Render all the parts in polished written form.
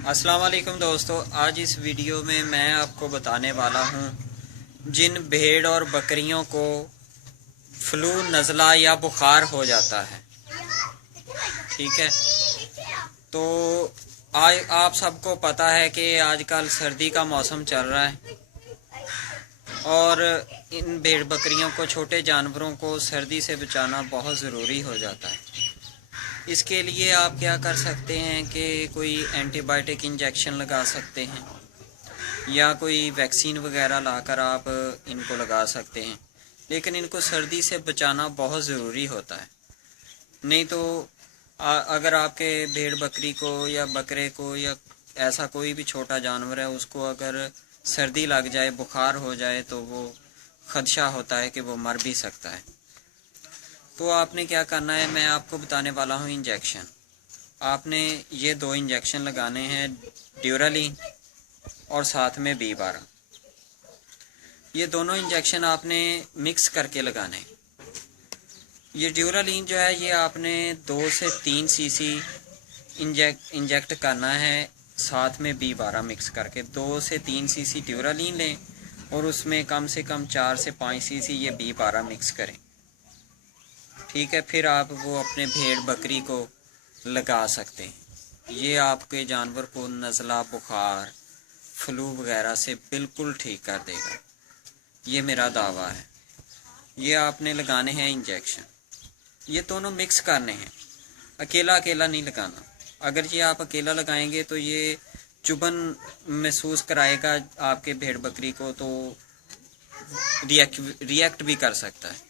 अस्सलाम वालेकुम दोस्तों, आज इस वीडियो में मैं आपको बताने वाला हूँ जिन भेड़ और बकरियों को फ्लू, नज़ला या बुखार हो जाता है। ठीक है, तो आज आप सबको पता है कि आजकल सर्दी का मौसम चल रहा है और इन भेड़ बकरियों को, छोटे जानवरों को सर्दी से बचाना बहुत ज़रूरी हो जाता है। इसके लिए आप क्या कर सकते हैं कि कोई एंटीबायोटिक इंजेक्शन लगा सकते हैं या कोई वैक्सीन वगैरह लाकर आप इनको लगा सकते हैं। लेकिन इनको सर्दी से बचाना बहुत ज़रूरी होता है, नहीं तो अगर आपके भेड़ बकरी को या बकरे को या ऐसा कोई भी छोटा जानवर है, उसको अगर सर्दी लग जाए, बुखार हो जाए, तो वो खदशा होता है कि वो मर भी सकता है। तो आपने क्या करना है, मैं आपको बताने वाला हूँ इंजेक्शन। आपने ये 2 इंजेक्शन लगाने हैं, ड्यूरालीन और साथ में B12। ये दोनों इंजेक्शन आपने मिक्स करके लगाने हैं। ये ड्यूरालीन जो है, ये आपने 2 से 3 सीसी इंजेक्ट करना है, साथ में B12 मिक्स करके 2 से 3 सीसी ड्यूरालीन लें और उसमें कम से कम 4 से 5 सीसी ये B12 मिक्स करें। ठीक है, फिर आप वो अपने भेड़ बकरी को लगा सकते हैं। ये आपके जानवर को नज़ला, बुखार, फ्लू वगैरह से बिल्कुल ठीक कर देगा, ये मेरा दावा है। ये आपने लगाने हैं इंजेक्शन, ये दोनों मिक्स करने हैं, अकेला अकेला नहीं लगाना। अगर ये आप अकेला लगाएंगे तो ये चुभन महसूस कराएगा आपके भेड़ बकरी को, तो रिएक्ट भी कर सकता है।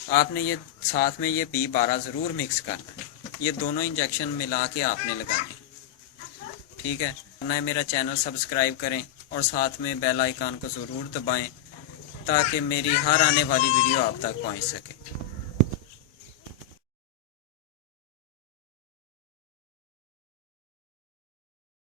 आपने ये साथ में ये B12 ज़रूर मिक्स करना है। ये दोनों इंजेक्शन मिला के आपने लगाने हैं। ठीक है, ना मेरा चैनल सब्सक्राइब करें और साथ में बेल आइकन को ज़रूर दबाएं ताकि मेरी हर आने वाली वीडियो आप तक पहुंच सके।